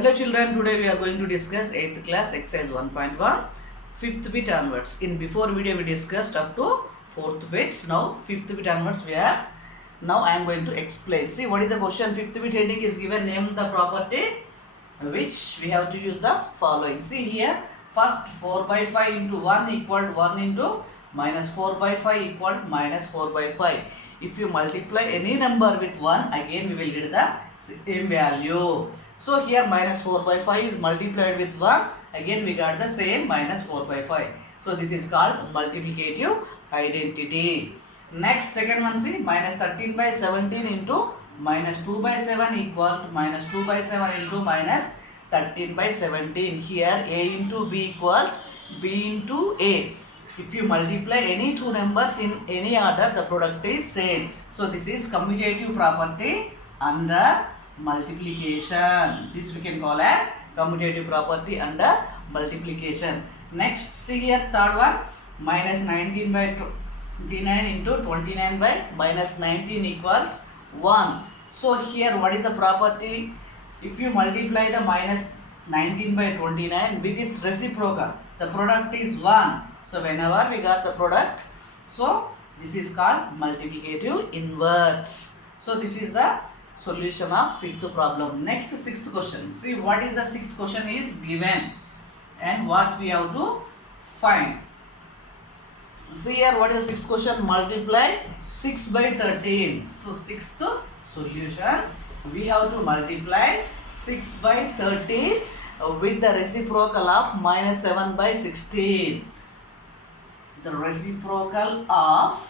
Hello children, today we are going to discuss 8th class exercise 1.1 5th bit onwards. In before video we discussed up to 4th bits. Now 5th bit onwards now I am going to explain. See what is the question. 5th bit heading is given, name the property which we have to use the following. See here, first 4 by 5 into 1 equal 1 into minus 4 by 5 equal minus 4 by 5. If you multiply any number with 1, again we will get the same value. So here minus 4 by 5 is multiplied with 1. Again we got the same minus 4 by 5. So this is called multiplicative identity. Next second one, see, minus 13 by 17 into minus 2 by 7 equal to minus 2 by 7 into minus 13 by 17. Here A into B equal B into A. If you multiply any two numbers in any order, the product is same. So this is commutative property under multiplication. This we can call as commutative property under multiplication. Next, see here third one, minus 19 by 29 into 29 by minus 19 equals 1. So here what is the property? If you multiply the minus 19 by 29 with its reciprocal, the product is 1. So whenever we got the product, so this is called multiplicative inverse. So this is the solution of fifth problem. Next, sixth question. See what is the sixth question is given and what we have to find. See here what is the sixth question, multiply 6 by 13. So sixth solution, we have to multiply 6 by 13 with the reciprocal of minus 7 by 16. The reciprocal of,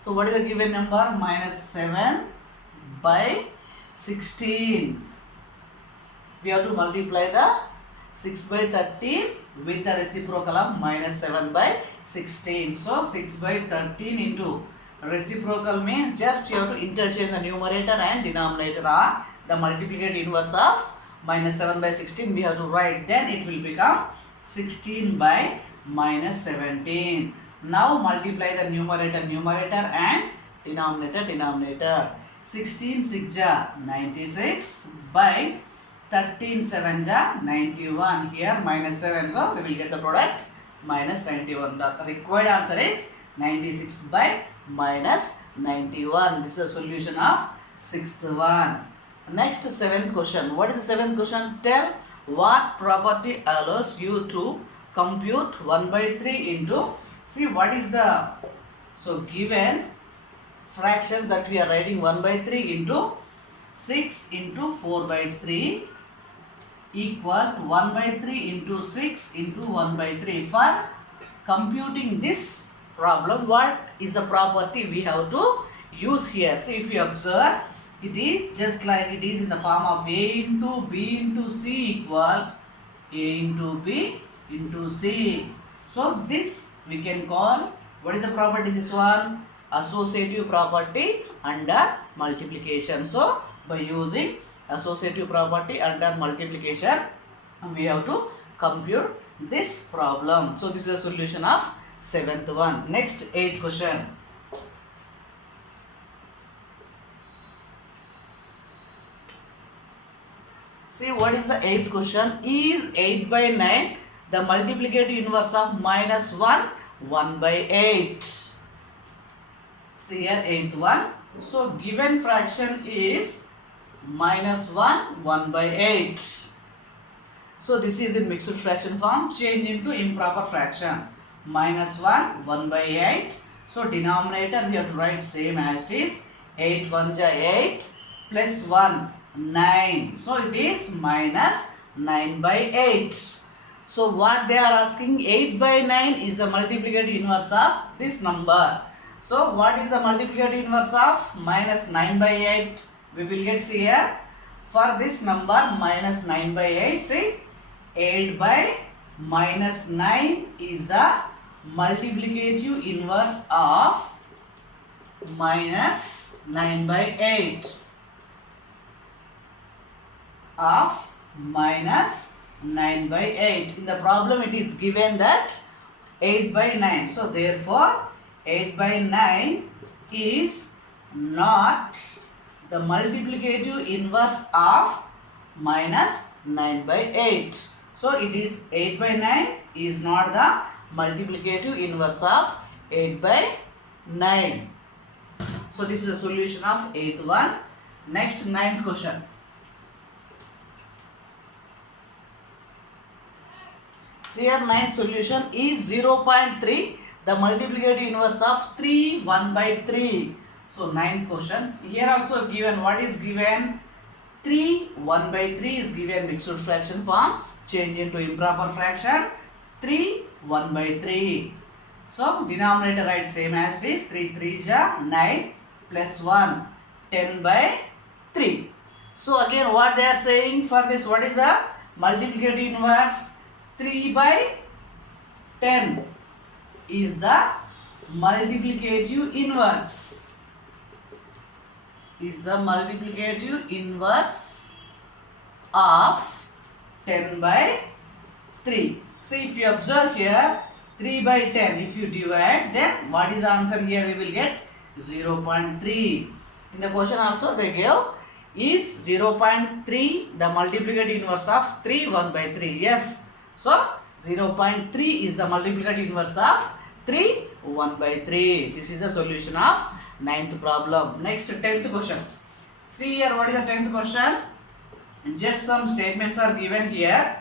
so what is the given number? Minus 7 by 16. We have to multiply the 6 by 13 with the reciprocal of minus 7 by 16. So 6 by 13 into reciprocal means just you have to interchange the numerator and denominator, or the multiplicative inverse of minus 7 by 16 we have to write. Then it will become 16 by minus 17. Now multiply the numerator and denominator. 16 6 ja 96 by 13 7 ja 91. Here minus 7, so we will get the product minus 91. The required answer is 96 by minus 91. This is the solution of sixth one. Next, seventh question. What is the seventh question? Tell what property allows you to compute 1 by 3 into, see what is the, so given fractions that we are writing 1 by 3 into 6 into 4 by 3 equal 1 by 3 into 6 into 1 by 3. For computing this problem, what is the property we have to use here? So if you observe, it is just like it is in the form of A into B into C equal A into B into C. So this we can call, what is the property? This one, associative property under multiplication. So by using associative property under multiplication, we have to compute this problem. So this is the solution of seventh one. Next, eighth question. See what is the eighth question. Is 8 by 9 the multiplicative inverse of minus 1 1 by 8? See here eighth one. So given fraction is minus 1 1 by 8. So this is in mixed fraction form, change into improper fraction. Minus 1 1 by 8. So denominator we have to write same as it is. 8 1 ja 8 plus 1 9. So it is minus 9 by 8. So what they are asking, 8 by 9 is the multiplicative inverse of this number. So what is the multiplicative inverse of minus 9 by 8? We will get, see here, for this number minus 9 by 8, see 8 by minus 9 is the multiplicative inverse of minus 9 by 8. Of minus 9 by 8. In the problem it is given that 8 by 9. So therefore 8 by 9 is not the multiplicative inverse of minus 9 by 8. So it is 8 by 9 is not the multiplicative inverse of 8 by 9. So this is the solution of 8th one. Next, 9th question. Here 9th solution is 0.3, the multiplicative inverse of 3 1 by 3. So 9th question. Here also given, what is given? 3 1 by 3 is given mixed fraction form. Change into improper fraction. 3 1 by 3. So denominator write same as this. 3 3 is 9 plus 1 10 by 3. So again what they are saying for this, what is the multiplicative inverse? 3 by 10 is the multiplicative inverse. Is the multiplicative inverse of 10 by 3. So if you observe here 3 by 10, if you divide, then what is the answer here? We will get 0.3. In the question also they gave is 0.3 the multiplicative inverse of 3 1 by 3. Yes. So 0.3 is the multiplicative inverse of 3 1 by 3. This is the solution of 9th problem. Next, 10th question. See here, what is the 10th question? Just some statements are given here.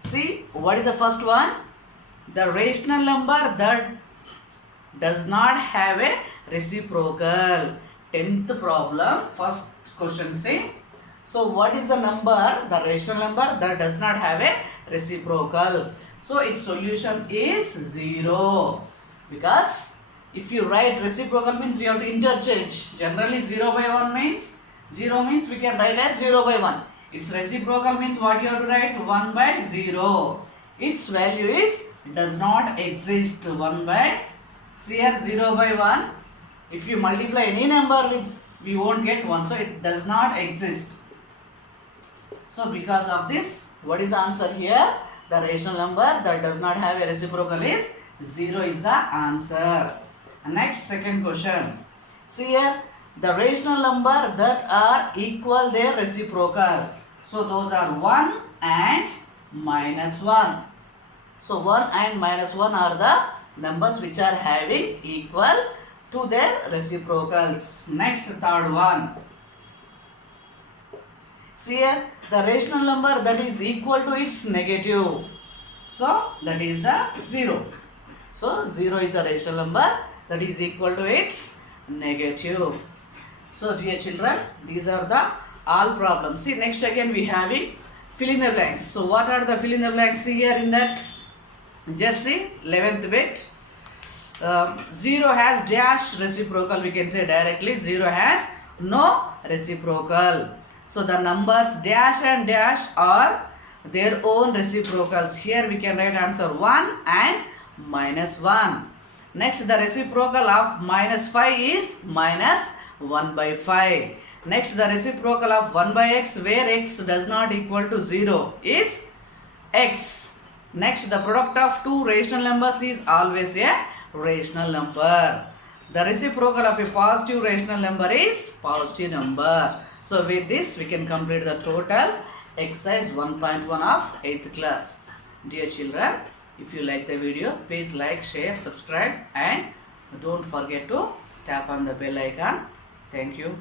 See, what is the first one? The rational number that does not have a reciprocal. 10th problem, first question. See, so what is the number, the rational number that does not have a reciprocal? So its solution is 0, because if you write reciprocal means you have to interchange. Generally 0 by 1 means 0 means we can write as 0 by 1. Its reciprocal means what you have to write? 1 by 0. Its value is does not exist. 1 by, see here 0 by 1. If you multiply any number with, we won't get 1. So it does not exist. So because of this, what is the answer here? The rational number that does not have a reciprocal is 0 is the answer. Next, second question. See here, the rational number that are equal their reciprocal. So those are 1 and minus 1. So 1 and minus 1 are the numbers which are having equal to their reciprocals. Next, third one. See here, the rational number that is equal to its negative. So that is the 0. So 0 is the rational number that is equal to its negative. So dear children, these are the all problems. See, next again we having fill in the blanks. So what are the fill in the blanks here in that? Just see 11th bit. 0 has dash reciprocal, we can say directly 0 has no reciprocal. So the numbers dash and dash are their own reciprocals. Here we can write answer 1 and minus 1. Next, the reciprocal of minus 5 is minus 1 by 5. Next, the reciprocal of 1 by x, where x does not equal to 0, is x. Next, the product of two rational numbers is always a rational number. The reciprocal of a positive rational number is positive number. So with this we can complete the total exercise 1.1 of 8th class. Dear children, if you like the video, please like, share, subscribe and don't forget to tap on the bell icon. Thank you.